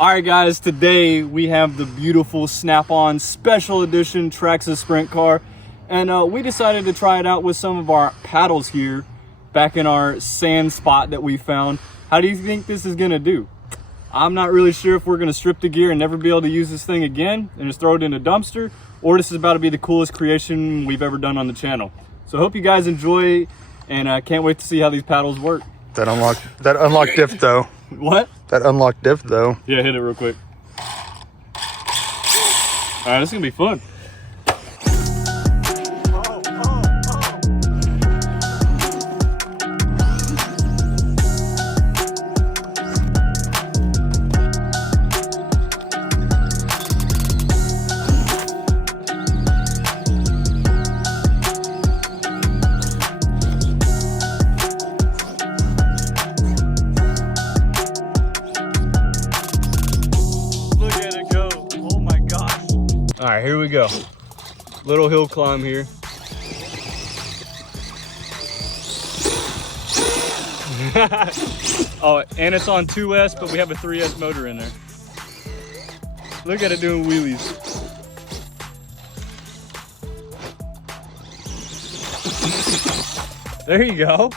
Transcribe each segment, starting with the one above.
Alright guys, today we have the beautiful Snap-on Special Edition Traxxas Sprint Car, and we decided to try it out with some of our paddles here back in our sand spot that we found. How do you think this is gonna do? I'm not really sure if we're gonna strip the gear and never be able to use this thing again and just throw it in a dumpster, or this is about to be the coolest creation we've ever done on the channel. So I hope you guys enjoy, and I can't wait to see how these paddles work. That unlocked diff though. What? That unlocked diff though. Yeah, hit it real quick. Alright, this is gonna be fun. All right, here we go. Little hill climb here. Oh, and it's on 2S, but we have a 3S motor in there. Look at it doing wheelies. There you go.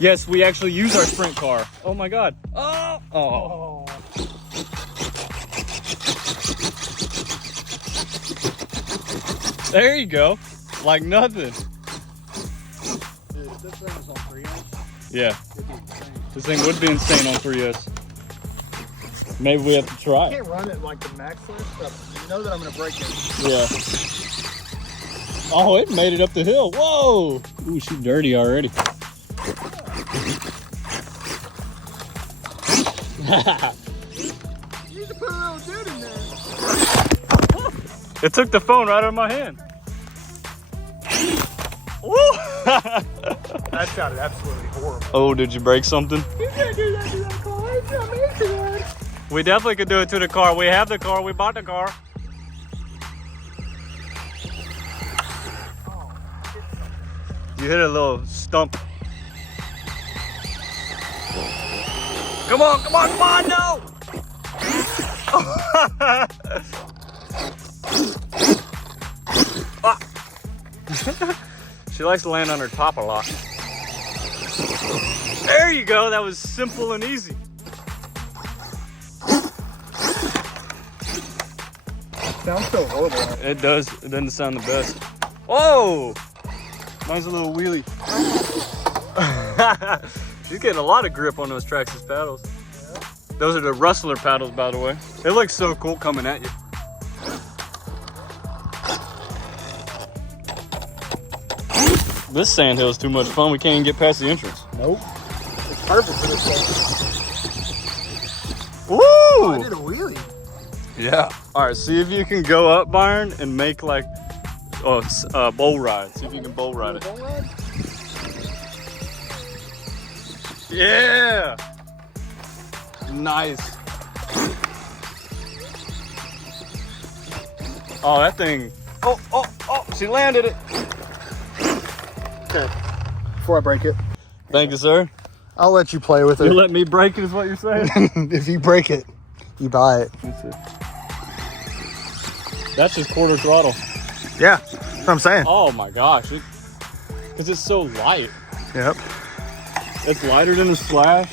Yes, we actually use our sprint car. Oh my God. Oh. Oh. There you go. Like nothing. Dude, if this thing was on 3S, yeah. it'd be insane. This This thing would be insane on 3S. Maybe we have to try I it. can't run it like the max lift, but you know that I'm gonna break it. Yeah. Oh, it made it up the hill. Whoa! Ooh, she's dirty already. You need to put a little dude in there. It took the phone right out of my hand. Woo! That sounded absolutely horrible. Oh, did you break something? You can't do that to that car. It's not made for that. We definitely could do it to the car. We have the car. We bought the car. Oh, You hit a little stump. Come on, come on, come on, no! Ah. She likes to land on her top a lot. There you go, that was simple and easy. sounds so horrible. It does, it doesn't sound the best. Oh! Mine's a little wheelie. She's getting a lot of grip on those Traxxas paddles. Yeah. Those are the Rustler paddles, by the way. They look so cool coming at you. This sand hill is too much fun. We can't even get past the entrance. Nope. It's perfect for this thing. Woo! Oh, I did a wheelie. Yeah. All right, see if you can go up, Byron, and make like bowl ride. See if you can bowl ride it. Don't ride? Yeah. Nice. Oh, that thing. Oh, she landed it. Okay. Before I break it, Thank you, sir. I'll let you play with You it. let me break it is what you're saying? If you break it, you buy it. That's just quarter throttle. Yeah, that's what I'm saying. Oh my gosh. Because it's so light. Yep. It's lighter than a Slash.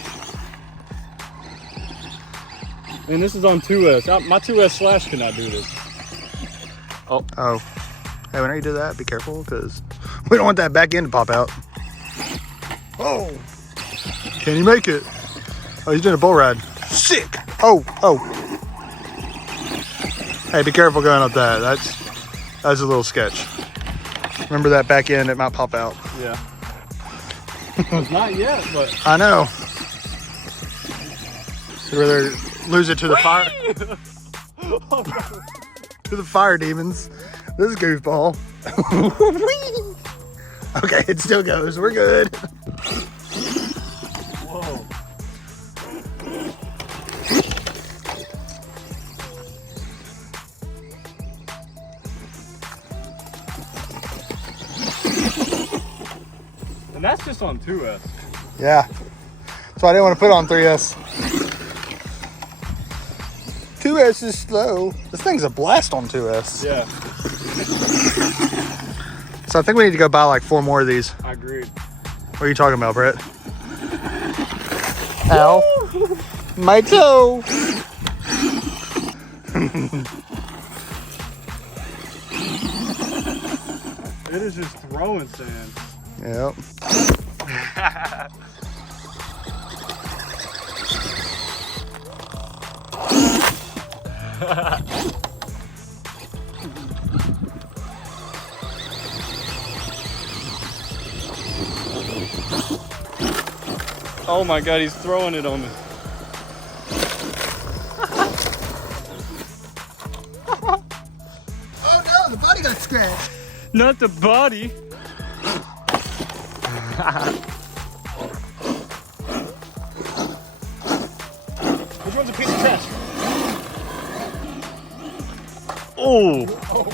And this is on 2S. My 2S Slash cannot do this. Oh. Hey, whenever you do that, be careful, because we don't want that back end to pop out. Oh. Can you make it? Oh, he's doing a bull ride. Sick. Oh. Hey, be careful going up that. That's a little sketch. Remember that back end, it might pop out. Yeah. It's not yet, but. I know. I'd rather lose it to the fire. To the fire demons. This goofball. Okay, it still goes. We're good. Whoa. And that's just on 2S. Yeah. So I didn't want to put on 3S. 2S is slow. This thing's a blast on 2S. Yeah, So I think we need to go buy like 4 more of these. I agreed. What are you talking about, Brett? Ow. My toe. It is just throwing sand. Yep. Oh my God, he's throwing it on me. Oh no, the body got scratched. Not the body. Which one's a piece of trash? Oh,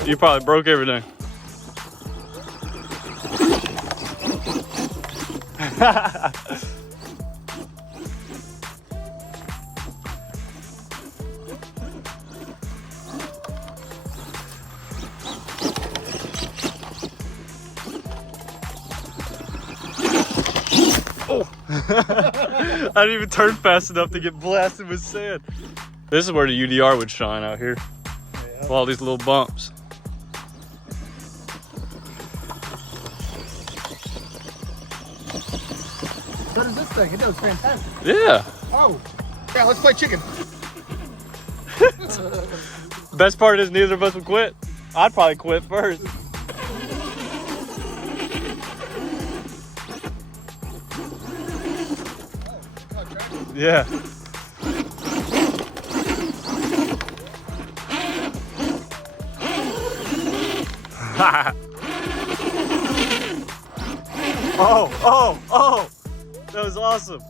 you probably broke everything. Oh. I didn't even turn fast enough to get blasted with sand. This is where the UDR would shine out here. With all these little bumps. What is this thing? It does fantastic. Yeah. Oh. Yeah, let's play chicken. Best part is neither of us would quit. I'd probably quit first. Yeah. Oh, that was awesome.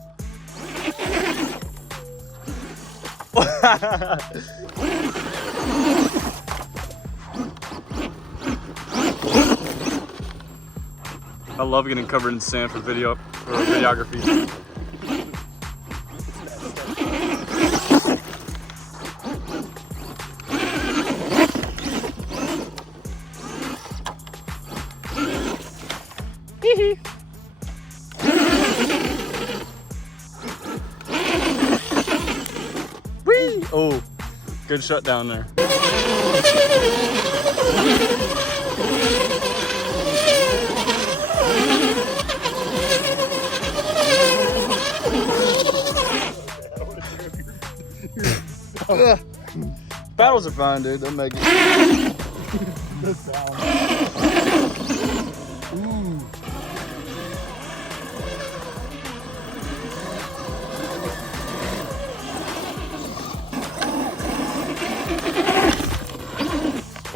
I love getting covered in sand for videography. Whee! Oh, good shut down there. Battles are fine, dude. They'll make it.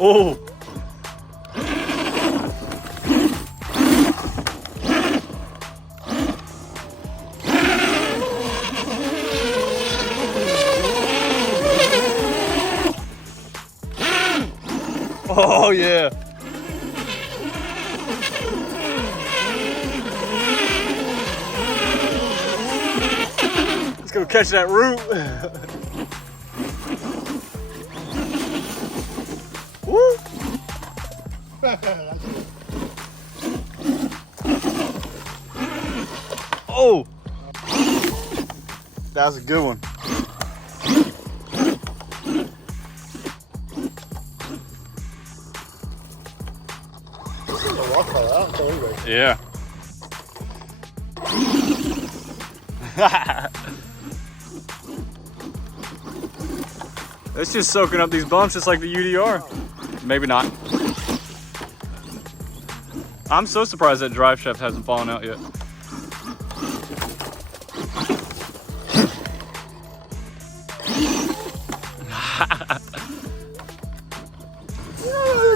Ooh. Oh. Oh yeah. Let's go catch that root. Woo. Oh. That was a good one. Yeah. It's just soaking up these bumps just like the UDR. Maybe not. I'm so surprised that drive shaft hasn't fallen out yet.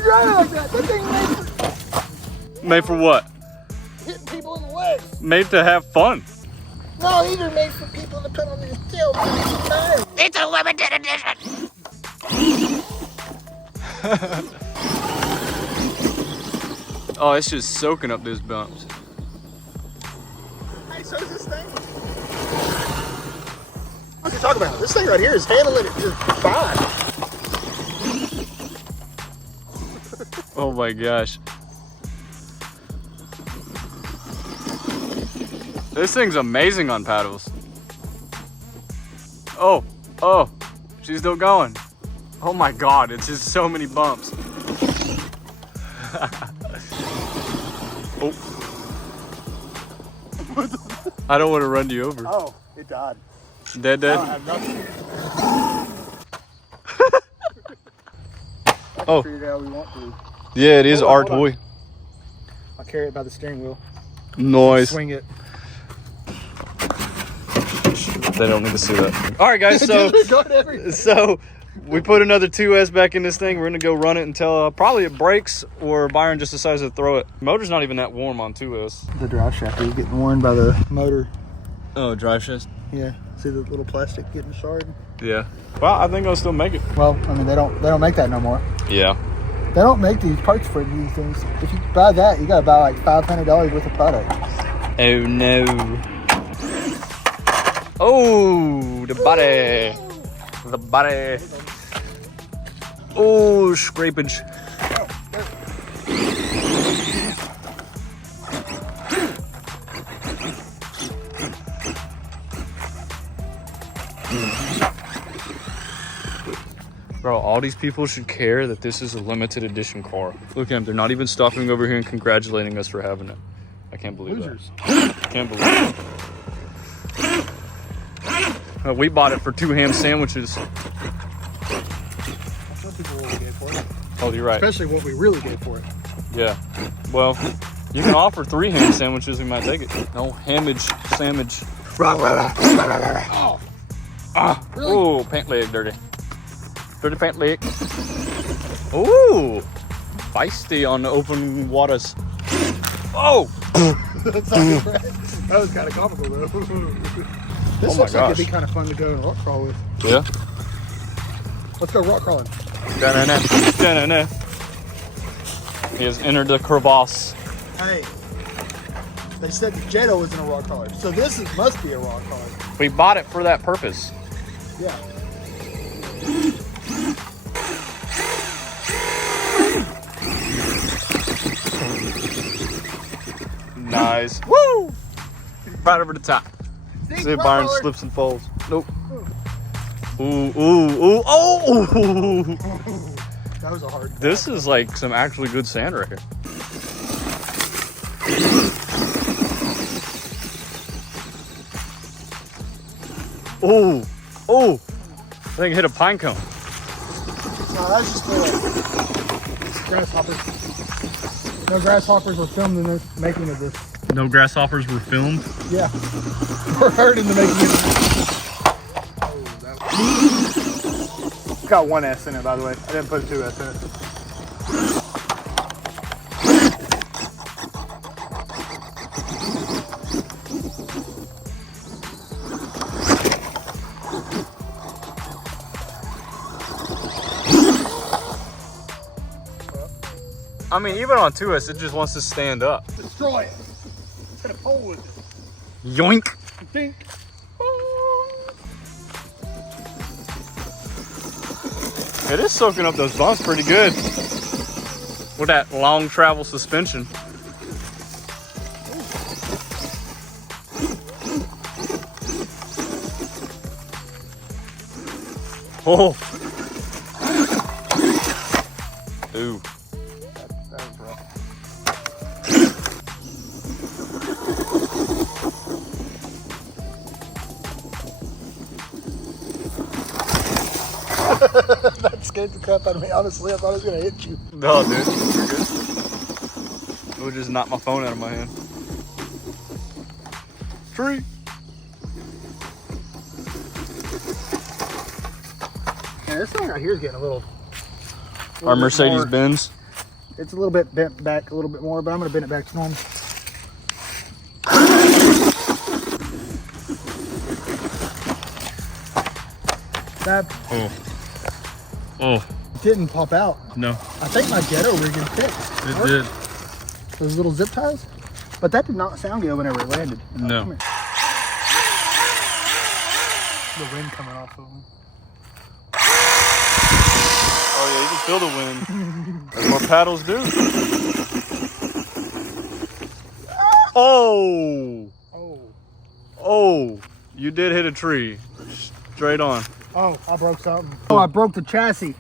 Driving like that. That thing Made for what? hitting people in the legs. Made to have fun. No, these are made for people to put on these tails. It's a limited edition. Oh, it's just soaking up those bumps. So does this thing. What are you talking about? This thing right here is handling it just fine. Oh my gosh. This thing's amazing on paddles. Oh, oh, she's still going. Oh my God, it's just so many bumps. Oh. I don't want to run you over. Oh, it died. Dead. I don't have nothing. I can figure it out we want to. Yeah, it is our hold on. toy. I'll carry it by the steering wheel. Noise. Swing it. They don't need to see that. All right, guys. So we put another 2S back in this thing. We're gonna go run it until probably it breaks or Byron just decides to throw it. Motor's not even that warm on 2S. The drive shaft is getting worn by the motor. Oh, drive shaft. Yeah. See the little plastic getting charred? Yeah. Well, I think I'll still make it. Well, I mean they don't make that no more. Yeah. They don't make these parts for these things. If you buy that, you gotta buy like $500 worth of product. Oh no. Oh, the body. The body. Oh, scrapage. Bro, all these people should care that this is a limited edition car. Look at them, they're not even stopping over here and congratulating us for having it. I can't believe Losers. that. I can't believe it. We bought it for 2 ham sandwiches. That's what people really gave for it. Oh, you're right. Especially what we really gave for it. Yeah. Well, you can offer 3 ham sandwiches, we might take it. No hamage sandwich. Oh. Ah. Really? Oh, pant leg dirty. Dirty pant leg. Ooh. Feisty on the open waters. Oh. That's not right. That was kind of comical though. This looks like it'd be kind of fun to go and rock crawl with. Yeah. Let's go rock crawling. Da-na-na. Da-na-na. He has entered the crevasse. Hey, they said the Jetto isn't a rock crawler, so this must be a rock crawler. We bought it for that purpose. Yeah. Nice. Woo! Right over the top. See if Byron roller. slips and falls. Nope. Ooh, ooh, ooh, oh! That was a hard. This is like some actually good sand right here. Ooh, oh! I think it hit a pine cone. No, that's just for grasshoppers. No grasshoppers were filmed in the making of this. No grasshoppers were filmed. Yeah. We're heard in the making of this. It's got 1 S in it, by the way. I didn't put a 2 S in it. I mean, even on 2S, it just wants to stand up. Destroy it. Let's hit a pole with it. Yoink! Think. It is soaking up those bumps pretty good. With that long travel suspension. Oh! Ooh. That was rough. That scared the crap out of me. Honestly, I thought it was gonna hit you. No, dude. You're good. It would just knock my phone out of my hand. Tree. Yeah, this thing right here is getting a little Our bit Mercedes more- Benz. It's a little bit bent back a little bit more, but I'm gonna bend it back to normal. That Oh, didn't pop out. no. I think my Jetto rig is fixed. It did. Those little zip ties? But that did not sound good whenever it landed. No. Come here. The wind coming off of them. Oh yeah, you can feel the wind. That's what paddles do. Oh! Oh. Oh! You did hit a tree. Straight on. Oh, I broke something. Oh, I broke the chassis.